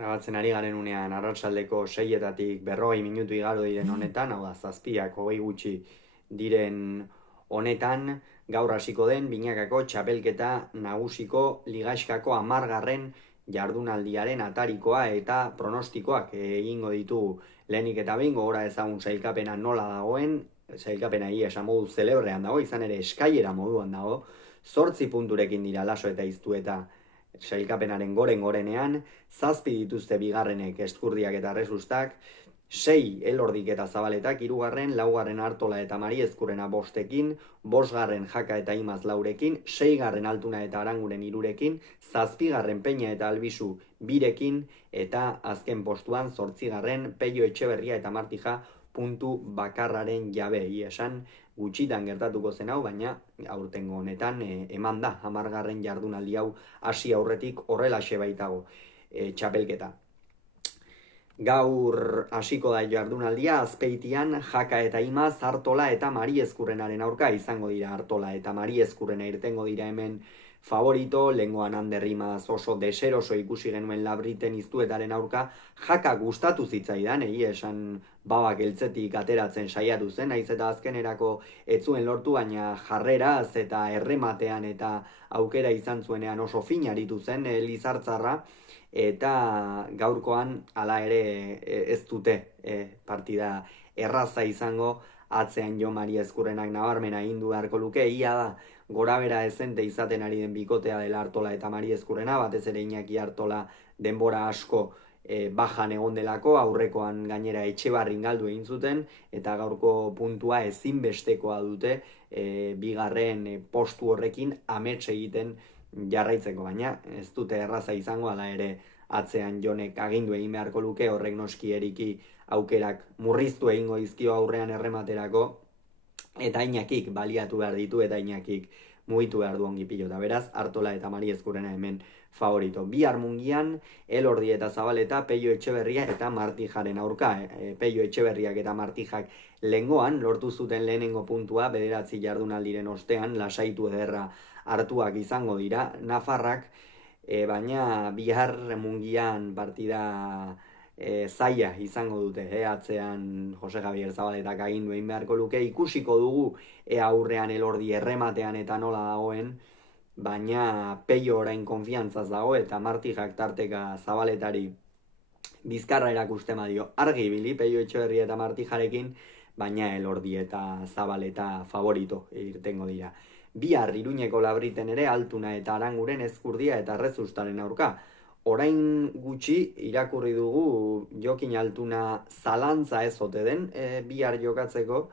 Grabatzen ari garen unean arratsaldeko 6-etatik 40 minutu igaro diren honetan, hau da, 7 hogei gutxi diren honetan, gaur hasiko den binakako txapelketa nagusiko ligaxkako 10. Jardunaldiaren atarikoa eta pronostikoak egingo ditugu. Lehenik eta behin gogora ezagun sailkapena nola dagoen, sailkapena esan modu zelebrean dago, izan ere eskaiera moduan dago, 8 punturekin dira Laso eta Iztueta sailkapenaren gorenean, 7 dituzte bigarrenek Eskurdiak eta Resustak, 6 Elordik eta Zabaletak, 3. 4. Artola eta Mari Ezkurrena 5ekin, 5. Jaka eta Imaz 4ekin, 6. Altuna eta Aranguren 3ekin, 7. Peña eta Albisu 2ekin, eta azken postuan 8. Peio Etxeberria eta Martija puntu bakarraren jabe. Esan gutxitan gertatuko zen hau, baina aurtengo honetan eman da 10. Jardunaldi hau hasi aurretik horrelaxe baitago txapelketa. Gaur hasiko da jardunaldia, Azpeitian Jaka eta Imaz, Artola eta Mari Ezkurrenaren aurka izango dira. Artola eta Mari Ezkurrena irtengo dira hemen favorito, lehengoan Ander Imaz oso deseroso ikusi genuen Labriten Iztuetaren aurka. Jaka gustatu zitzaidan, esan babak eltzetik ateratzen saiatu zen, naiz eta azkenerako ez zuen lortu, baina jarreraz eta errematean eta aukera izan zuenean oso fin aritu zen Lizartzarra, eta gaurkoan hala ere ez dute partida erraza izango, atzean Jo Mari Ezkurrenak nabarmena egin du beharko luke, ia da gorabera ezente izaten ari den bikotea dela Artola eta Mari Ezkurrena, batez ere Iñaki Artola denbora asko bajan egon delako, aurrekoan gainera Etxebarrin galdu egin zuten, eta gaurko puntua ezinbestekoa dute bigarren postu horrekin amets egiten jarraitzeko, baina ez dute erraza izango, hala ere atzean Jonek agindu egin beharko luke, horrek noski eriki aukerak murriztu egingo dizkio aurrean errematerako, eta Iñakik baliatu behar ditu, eta Iñakik mugitu behar du ongi pilota. Beraz, Artola eta Mari Ezkurrena hemen favorito. Bihar Mungian, Elordi eta Zabaleta, Peio Etxeberria eta Martijaren aurka. Peio Etxeberriak eta Martijak lehengoan lortu zuten lehenengo puntua, 9 jardunaldiren ostean, lasaitu ederra hartuak izango dira Nafarrak, baina bihar Mungian partida zaila izango dute, atzean Jose Javier Zabaletak agindu egin beharko luke, ikusiko dugu aurrean Elordi errematean eta nola dagoen, baina Peio orain konfiantzaz dago, eta Martijak tarteka Zabaletari bizkarra erakusten badio argi ibili Peio Etxeberria eta Martijarekin, baina Elordi eta Zabaleta favorito irtengo dira. Bihar Iruñeko Labriten ere Altuna eta Aranguren Ezkurdia eta Rezustaren aurka. Orain gutxi irakurri dugu Jokin Altuna zalantza ez ote den bihar jokatzeko,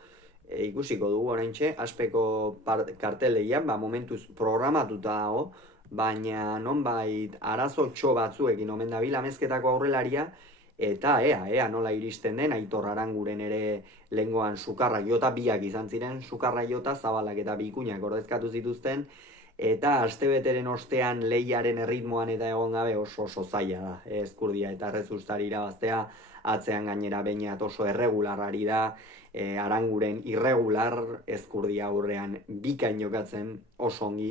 ikusiko dugu oraintxe, aspeko karteleian, momentuz programatuta dago, baina nonbait arazo txo batzuekin omen dabil Amezketako aurrelaria, eta ea nola iristen den. Aitor Aranguren ere lehengoan sukarrak jota, biak izan ziren sukarra jota, Zabalak eta Bikuñak ordezkatu zituzten, eta astebeteren ostean lehiaren erritmoan eta egon gabe oso zaila da Ezkurdia eta Rezustari irabaztea, atzean gainera Beñat oso erregularari da, Aranguren irregular, Ezkurdia aurrean bikain jokatzen oso ongi,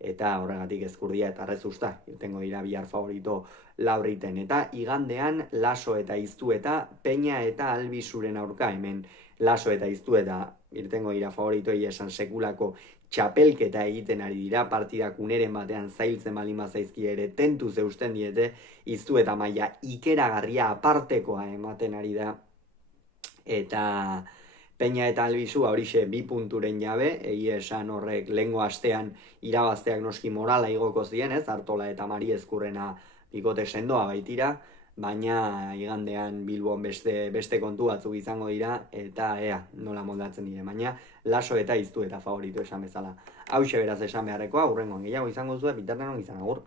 eta horregatik Ezkurdia eta Rezusta irtengo dira bihar favorito Labriten. Eta igandean Laso eta Iztueta, Peña eta Albisuren aurka, hemen Laso eta Iztueta irtengo dira favorito, esan sekulako txapelketa egiten ari dira, partidak uneren batean zailtzen baldin bazaizki ere tentu zeusten diete, Iztueta maila ikeragarria apartekoa ematen ari da, eta Peña eta Albisu horixe 2 punturen jabe, esan horrek lehengo astean irabazteak noski morala igoko zien, Artola eta Mari Ezkurrena bikote sendoa baitira, baina igandean Bilbon beste kontu batzuk izango dira, eta nola moldatzen dire, baina Laso eta Iztueta favorito esan bezala. Hauxe beraz esan beharrekoa, hurrengoan gehiago izango zuen, bitartean izan agur.